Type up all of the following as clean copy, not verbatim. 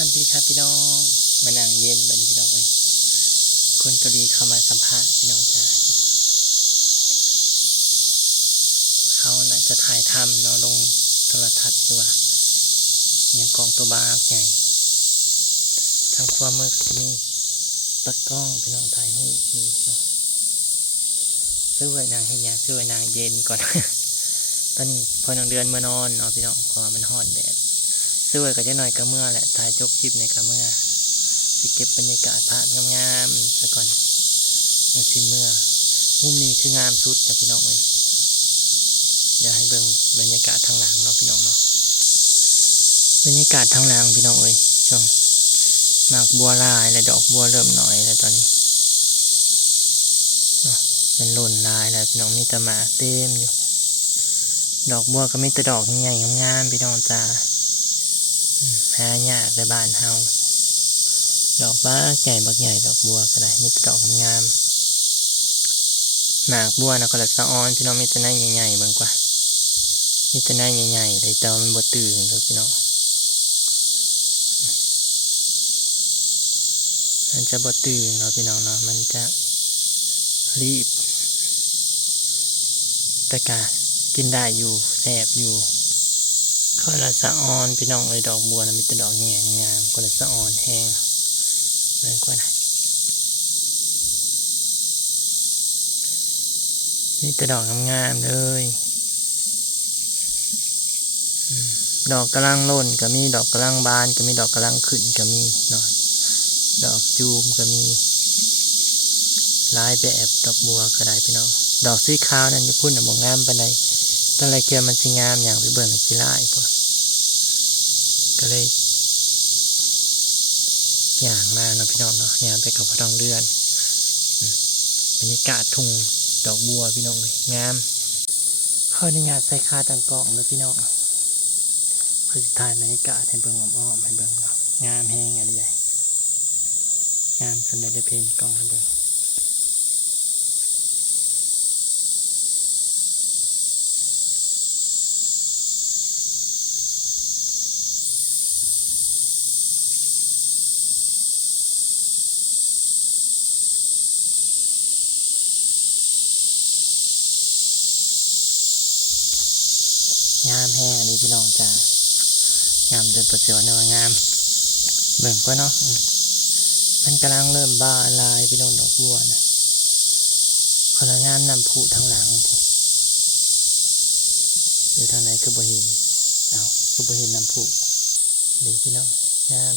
วัสดีครับพี่น้องมานั่งเย็นบัดนี้พี่น้องเลยคนเกาหลีเข้ามาสัมภาษณ์พี่น้องจ้าเขาน่าจะถ่ายทำเนาะลงโทรทัศน์ด้วยยังกล้องตัวบ้าใหญ่ทางความมือก็จะมีตะกล้องพี่น้องถ่ายให้อยู่เนาะซื้อไว้นางให้ยาซื้อไว้นางเย็นก่อน ตอนนี้พอนางเดือนเมื่อนอนเนาะพี่น้องเพราะว่ามันฮ้อนแดดซื้อไว้ก็จะหน่อยก็เมื่อแหละถ่ายจบคลิปในก็เมื่อสิเก็บบรรยากาศภาพงามๆซะก่อนยังสิเมื่อมุมนี้คืองามสุดแต่พี่น้องเลยเดี๋ยวให้เบิ่งบรรยากาศทางหลังเนาะพี่น้องเนาะบรรยากาศทางหลังพี่น้องเอ้ยช่วงหมากบัวลายและดอกบัวเริ่มหน่อยแล้วตอนนี้เนาะมันหล่นลายแล้วพี่น้องมีแต่หมากเต็มอยู่ดอกบัวก็มีแต่ดอกใหญ่งามๆพี่น้องจ้าหายากในบ้านเฮาดอกบ้าใหญ่บักใหญ่ดอกบัวก็ได้มีแต่ดอกงามหมากบัวนะก็ละสะออนพี่น้องมีแต่หน้าใหญ่ๆบางกว่ามีแต่หน้าใหญ่ๆเลยแต่มันบดตื่นเลยพี่น้องมันจะบดตื่นเนาะพี่น้องเนาะมันจะรีบแต่กะกินได้อยู่แซ่บอยู่ก็ละสะออนพี่น้องเลยดอกบัวนะมีแต่ดอกใหญ่งามก็ละสะออนแห้งบางกว่านะมีแต่ดอกงามๆเลยดอกกำลังร่นก็มีดอกกำลังบานก็มีดอกกำลังขึ้นก็มีเนาะดอกจูมก็มีหลายแบบดอกบัวก็ได้พี่น้องดอกสีขาวนั่นจะพูดน่ะบ่งามปานใดตอนแรกเกี่ยมันสิงามอย่างไปเบิ่งกีฬาพอก็เลยอย่างมาเนาะพี่น้องเนาะอย่างไปกับพระทองเลื่อนบรรยากาศทุ่งดอกบัวพี่น้องเลยงามขออนุญาตใส่คาตั้งกล้องเลยพี่น้องเพื่อถ่ายบรรยากาศให้เบิ่งอ้อมๆให้เบิ่งเนาะงามแห้งอะไรใหญ่งามสันได้เพลงกล้องให้เบิ่งงามแห้งอันนี้พี่น้องจ้างามจนประเสริฐเนาะงามเบิ่งก็เนาะมันกำลังเริ่มบานลายพี่น้องดอกบัวนะคนละงามนำผุทางหลังอยู่ทางไหนคือบ่เห็นเอาคือบ่เห็นนำผุดีพี่น้องงาม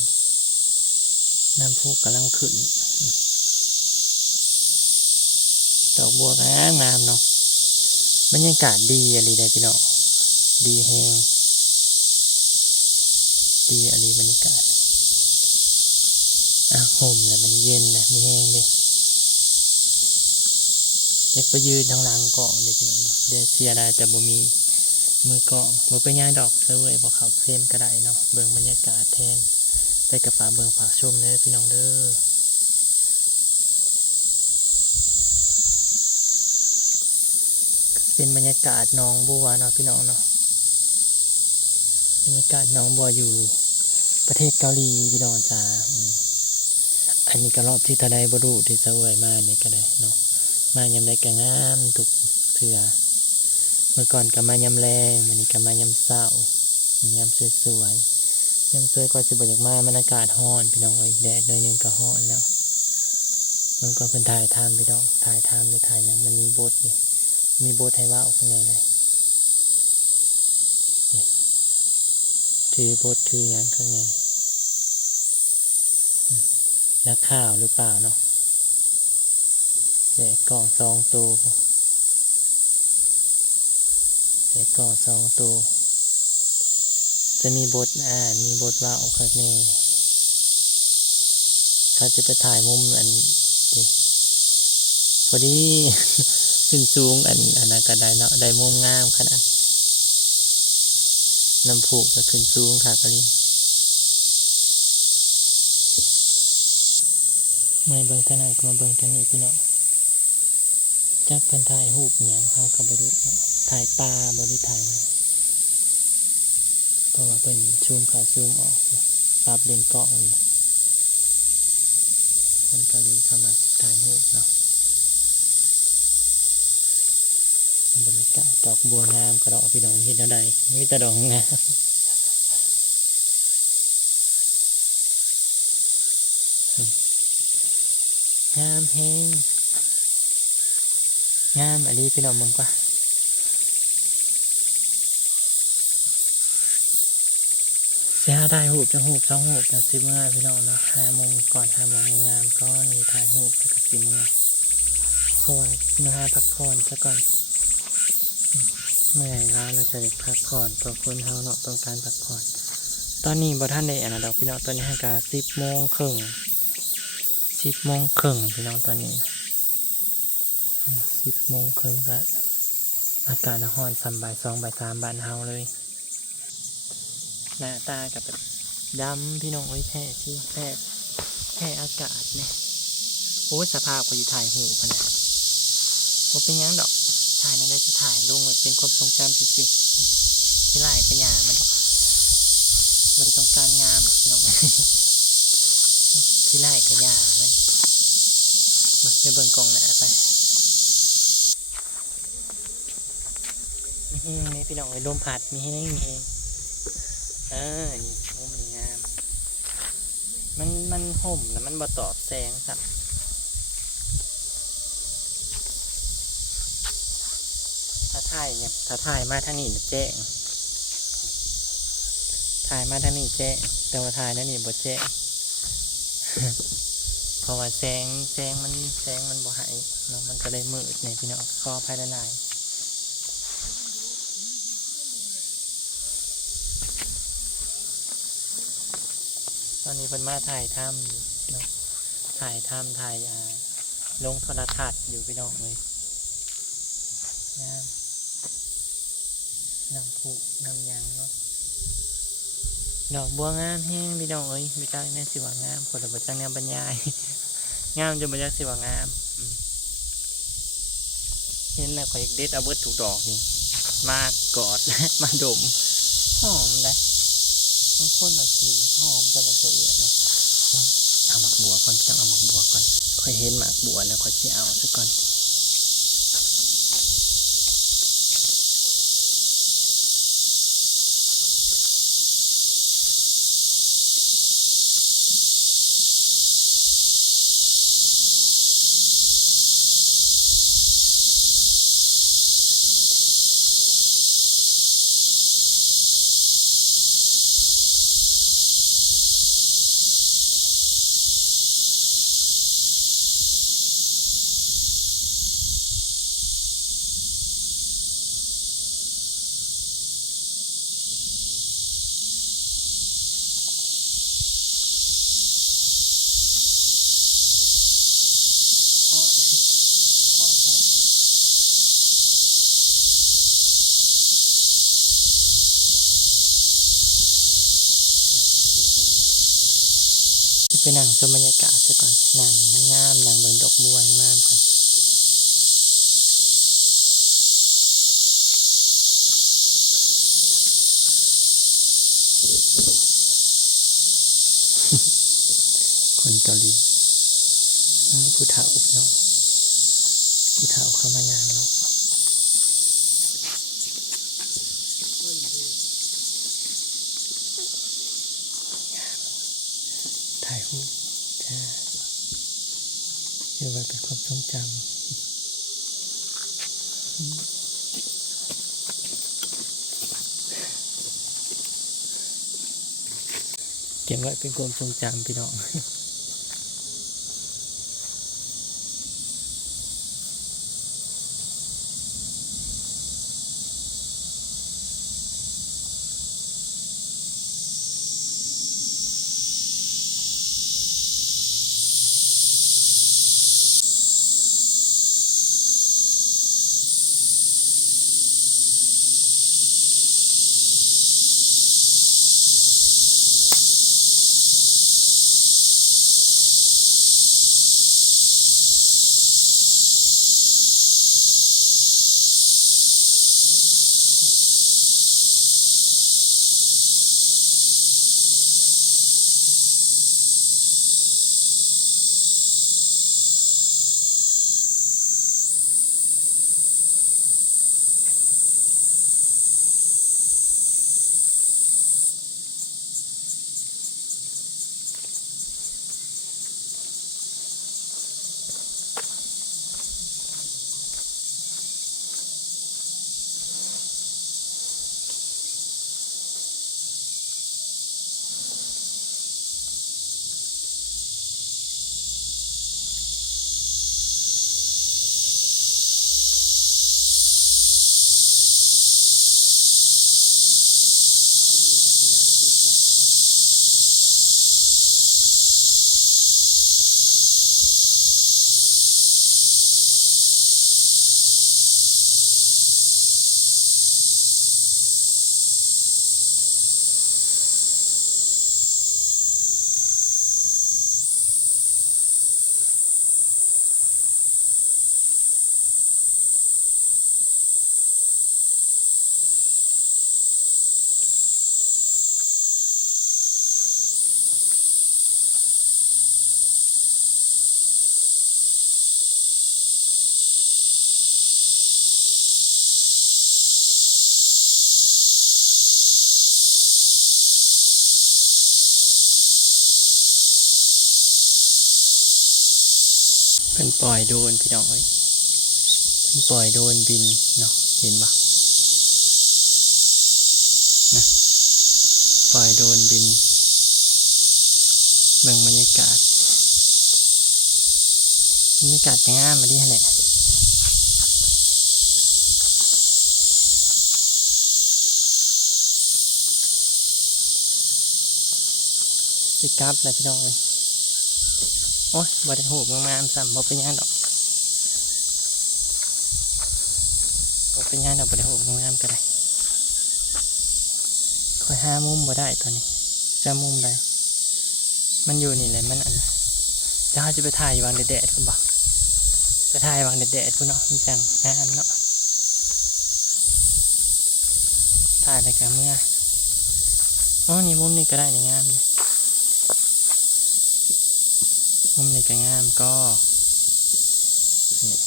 นำผุกำลังขึ้นดอกบัวงามงามเนาะบรรยากาศดีอะไรได้พี่น้องดีแหงดีอะไรบรรยากาศห่มเลยมันเย็นเลยมีแห้งดิอยากไปยืนทางหลังเกาะเลยพี่น้องเนาะเดี๋ยวเสียได้แต่บ่มีมือเกาะมือไปย่างดอกเสวยบอกเขาเฟรมก็ได้เนาะเบิ่งบรรยากาศแทนได้กับฝาเบิ่งฝากชมเลยพี่น้องเด้อเป็นบรรยากาศหนองบัวเนาะพี่น้องเนาะบรรยากาศหนองบัวอยู่ประเทศเกาหลีพี่น้องจ้าอันนี้ก็รอบที่ทนายบรูที่เสวยมานี่ก็ได้เนาะมายำได้ก็งามทุกเถื่อเมื่อก่อนก็มายำแรงวันนี้ก็มายำเศร้ายำสวยๆยำสวยก็สิบอยากมามันอากาศร้อนพี่น้องเอ้ยแดดหน่อยนึงก็ร้อนแล้วเมื่อก่อนเป็นถ่ายทำพี่น้องถ่ายทำหรือถ่ายยังมันมีบทนี่มีบทให้ว่าออกข้างในได้ถือบทถือยังข้างในนักข่าวหรือเปล่าเนาะแต่กล่อง2 ตัวแต่กล่อง2 ตัวจะมีบทอ่านมีบทว่าออกข้างในเขาจะไปถ่ายมุมอันนี้พอดี ขึ้นสูงอันนั้นก็ได้เนาะได้มุมงามขนาดน้ำพุก็ขึ้นสูงค่ะก็ดีเมื่อเบิ่งทางนั้นก็มาเบิ่งทางนี้พี่เนาะจักเพิ่นถ่ายรูปอย่างเฮาก็บ่รู้เนาะถ่ายปลาบ่ได้ถ่ายเพราะว่าเพิ่นซูมเข้าซูมออก ปรับเลนส์กล้องอยู่คนเกาหลีเข้ามาถ่ายรูปเนาะบรรยากาศดอกบัวงามกระดอกพี่น้องเห็นอะไรมีแต่ดอกงามงามแฮงงามอันนี้พี่น้องมึงปะเสียได้หูบจะหูบสองหูบจะสิเมื่อพี่น้องเนาะหามุมก่อนหามุมงามก็มีถ่ายหูบแล้วก็สิเมื่อเพราะว่ามาพักผ่อนซะก่อนเมื่อยล้าเราจะพักผ่อนตัวคนเฮาเนาะต้องการพักผ่อนตอนนี้บ่ท่านได้อันนะดอกพี่น้องตอนนี้ให้การ10:30พี่น้องตอนนี้10:30ก็อากาศร้อน3 บ่าย 2 บ่าย 3บ้านเฮาเลยหน้าตากับแบบดำพี่น้องไว้แพ้ที่แพ้อากาศเนี่ยโอ้สภาพก็อยู่ถ่ายหูพนะว่าเป็นยังดอกถ่ายในได้จะถ่ายลงเป็นความทรงจำสิที่ไล่ขยะมันดอกบริต้องการงามพี่น้องที่ไล่ขยะมันมาไปเบิ่งกองหนาไปมีแห้งนี่พี่น้องลมพัดมีแห้งนี่มุมงามมันห่มแล้วมันบ่ตอบแสงสักถ้าถ่ายมาทางนี้แจ้งถ่ายมาทางนี้แจ้งแต่ว่าถ่ายนั่นนี่บ่แจ้ง เพราะว่าแสงมันบ่หายเนาะมันก็เลยมืดเนี่ยพี่น้องขออภัยหลายตอนนี้เพิ่นมาถ่ายทำอยู่เนาะถ่ายลงโทรทัศน์อยู่พี่น้องเลยน้ำพุน้ำยังเนาะดอกบัวงามแห้งพี่น้องเอ้ยพี่จ้าเนี่ยสิว่างามคนละประจังแนวบรรยาย งามจนบรรยายสิว่างามเห็นแล้วข่อยเด็ดเอาเบิดถูกดอกนี่มากอด มาดมหอมได้บางคนเอาสีหอมแต่ละตัวเอือดเนาะเอาหมักบัวก่อนต้องเอาหมักบัวก่อนข่อยเห็นหมักบัวแล้วข่อยสิเอาซะก่อนไปนั่งชมบรรยากาศซะก่อนนั่งงามนั่งเบิ่งดอกบัวงามก่อนคนเกาหลีผู้เฒ่าพี่น้องผู้เฒ่าเข้ามายางเราถ่ายรูปจ้าเก็บไว้เป็นความทรงจำเก็บไว้เป็นความทรงจำพี่น้อง เพิ่นปล่อยโดรนพี่น้องเอ้ยเพิ่นปล่อยโดรนบินเนาะเห็นปะนะปล่อยโดรนบินเบิ่งบรรยากาศจะงามมาดิฮะแหละสิกลับเลยพี่น้องเอ้ยโอ้ยบ่ได้หูบงามๆซ้ำบ่เป็นหยังดอกบ่เป็นหยังดอกบ่ได้หูบงามก็ได้คอยหามุมบ่ได้ตอนนี้จะมุมใดมันอยู่นี่แหละมันอันน่ะจะหาจะไปถ่ายวางแดดๆพุ่นบ่ไปถ่ายวางแดดๆพุ่นเนาะมันจังงามเนาะถ่ายไปกับเมื่ออ๋อนี่มุมนี้ก็ได้นี่งามเลยมุมนี้ก็งามก็นี่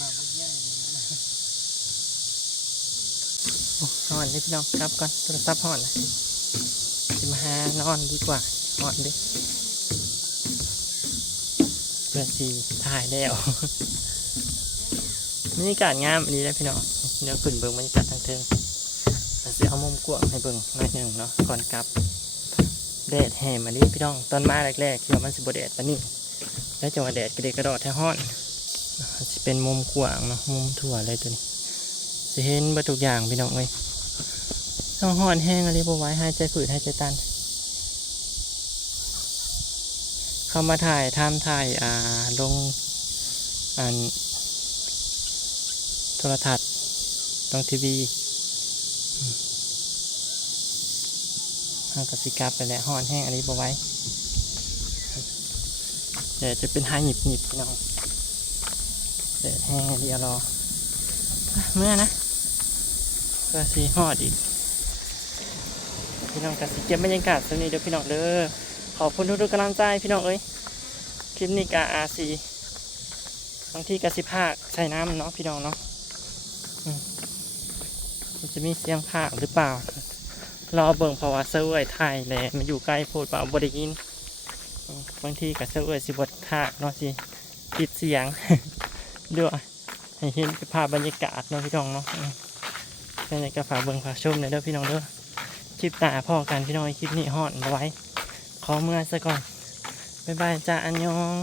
มาบ่ใหญ่เลยนะโอ้นอนเลยพี่น้องกลับก่อนโทรศัพท์ห่อนนะสิมาหานอนดีกว่าห่อนดิเพื่อสีถ่ายแล้วบรรยากาศงามดีเลยพี่น้องเดี๋ยวขึ้นเบิ่งบรรยากาศทางเทิงเสียเอามุมกว้างให้เบิ่งหน่อยหนึ่งเนาะก่อนกลับแดดแห่มาดิพี่น้องตอนมาแรกๆคือมันสิบแดดปะนี่แล้วจังหวะแดดกระเดกกระดอดแท้ห้อนจะเป็นมุมกว้างเนาะมุมถั่วเลยตัวนี้จะเห็นบรรทุกอย่างพี่น้องเลยต้องห้อนแห้งอะไรบ่ไหว้หายใจฝืดหายใจตันเข้ามาถ่ายลงโทรทัศน์ลงทีวีห้างกสิกลับไปแล้วห้อนแห้งอะไรบ่ไหว้เดี๋ยวจะเป็นหาหยิบพี่น้องเดี๋ยวแห้งเดี๋ยวรอเมื่อนะก็สีหอดอีกพี่น้องกสิเก็บบรรยากาศตรงนี้เดี๋ยวพี่น้องเด้อขอบคุณทุกกำลังใจพี่น้องเอ้ยคลิปนี้กาสีบางที่กสิภาคใส่น้ำเนาะพี่น้องเนาะมันจะมีเสียงภาคหรือเปล่ารอเบิ่งเพราะว่าเสื้อไทยแหละมันอยู่ใกล้โพดเปล่าบ่ได้ยินบางทีกับเสื้อสิบดภาคเนาะสิปิดเสียงด้วยให้เห็นภาพบรรยากาศเนาะพี่น้องเนาะบรรยากาศฝากเบิ่งฝากชมในเด้อพี่น้องเด้อคลิปตาพ่อกันพี่น้องคลิปนี้ฮอดเอาไว้ขอเมื่อซะก่อนบ๊ายบายจ้าอันยอง